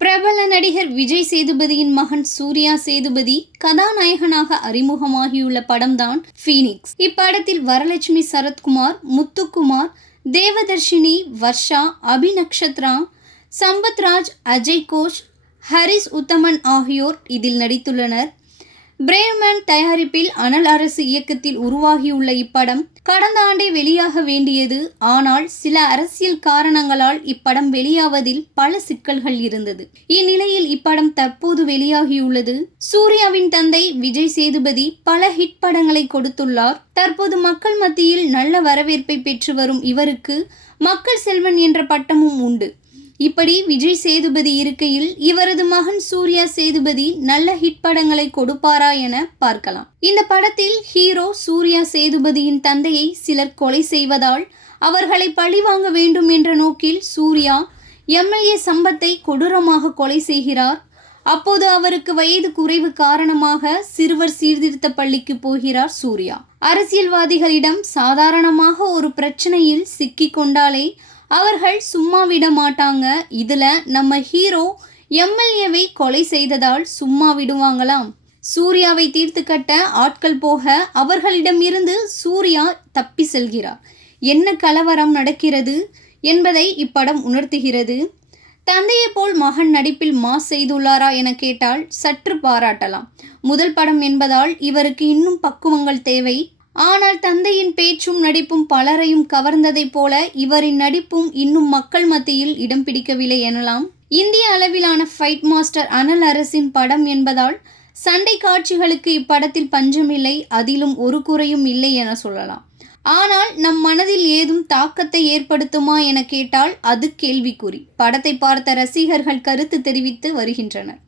பிரபல நடிகர் விஜய் சேதுபதியின் மகன் சூர்யா சேதுபதி கதாநாயகனாக அறிமுகமாகியுள்ள படம்தான் ஃபீனிக்ஸ். இப்படத்தில் வரலட்சுமி சரத்குமார், முத்துக்குமார், தேவதர்ஷினி, வர்ஷா, அபிநக்ஷத்ரா, சம்பத்ராஜ், அஜய் கோஷ், ஹரிஸ் உத்தமன் ஆகியோர் இதில் நடித்துள்ளனர். பிரேவ்மேன் தயாரிப்பில் அனல் அரசு இயக்கத்தில் உருவாகியுள்ள இப்படம் கடந்த ஆண்டே வெளியாக வேண்டியது. ஆனால் சில அரசியல் காரணங்களால் இப்படம் வெளியாவதில் பல சிக்கல்கள் இருந்தது. இந்நிலையில் இப்படம் தற்போது வெளியாகியுள்ளது. சூர்யாவின் தந்தை விஜய் சேதுபதி பல ஹிட் படங்களை கொடுத்துள்ளார். தற்போது மக்கள் மத்தியில் நல்ல வரவேற்பை பெற்று வரும் இவருக்கு மக்கள் செல்வன் என்ற பட்டமும் உண்டு. இப்படி விஜய் சேதுபதி இருக்கையில் இவரது மகன் சூர்யா சேதுபதி நல்ல ஹிட் படங்களை கொடுப்பாரா என பார்க்கலாம். இந்த படத்தில் ஹீரோ சூர்யா சேதுபதியின் தந்தையை சிலர் கொலை செய்வதால் அவர்களை பழிவாங்க வேண்டும் என்ற நோக்கில் சூர்யா எம்எல்ஏ சம்பத்தை கொடூரமாக கொலை செய்கிறார். அப்போது அவருக்கு வயது குறைவு காரணமாக சிறுவர் சீர்திருத்த பள்ளிக்கு போகிறார் சூர்யா. அரசியல்வாதிகளிடம் சாதாரணமாக ஒரு பிரச்சனையில் சிக்கி கொண்டாலே அவர்கள் சும்மா விட மாட்டாங்க. இதுல நம்ம ஹீரோ எம்எல்ஏவை கொலை செய்ததால் சும்மா விடுவாங்களாம்? சூர்யாவை தீர்த்து கட்ட ஆட்கள் போக அவர்களிடம் இருந்து சூர்யா தப்பி செல்கிறார். என்ன கலவரம் நடக்கிறது என்பதை இப்படம் உணர்த்துகிறது. தந்தையை போல் மகன் நடிப்பில் மாஸ் செய்துள்ளாரா என கேட்டால் சற்று பாராட்டலாம். முதல் படம் என்பதால் இவருக்கு இன்னும் பக்குவங்கள் தேவை. ஆனால் தந்தையின் பேச்சும் நடிப்பும் பலரையும் கவர்ந்ததைப் போல இவரின் நடிப்பும் இன்னும் மக்கள் மத்தியில் இடம் பிடிக்கவில்லை எனலாம். இந்திய அளவிலான ஃபைட் மாஸ்டர் அனல் அரசின் படம் என்பதால் சண்டை காட்சிகளுக்கு இப்படத்தில் பஞ்சமில்லை, அதிலும் ஒரு குறையும் இல்லை என சொல்லலாம். ஆனால் நம் மனதில் ஏதும் தாக்கத்தை ஏற்படுத்துமா என கேட்டால் அது கேள்விக்குறி. படத்தை பார்த்த ரசிகர்கள் கருத்து தெரிவித்து வருகின்றனர்.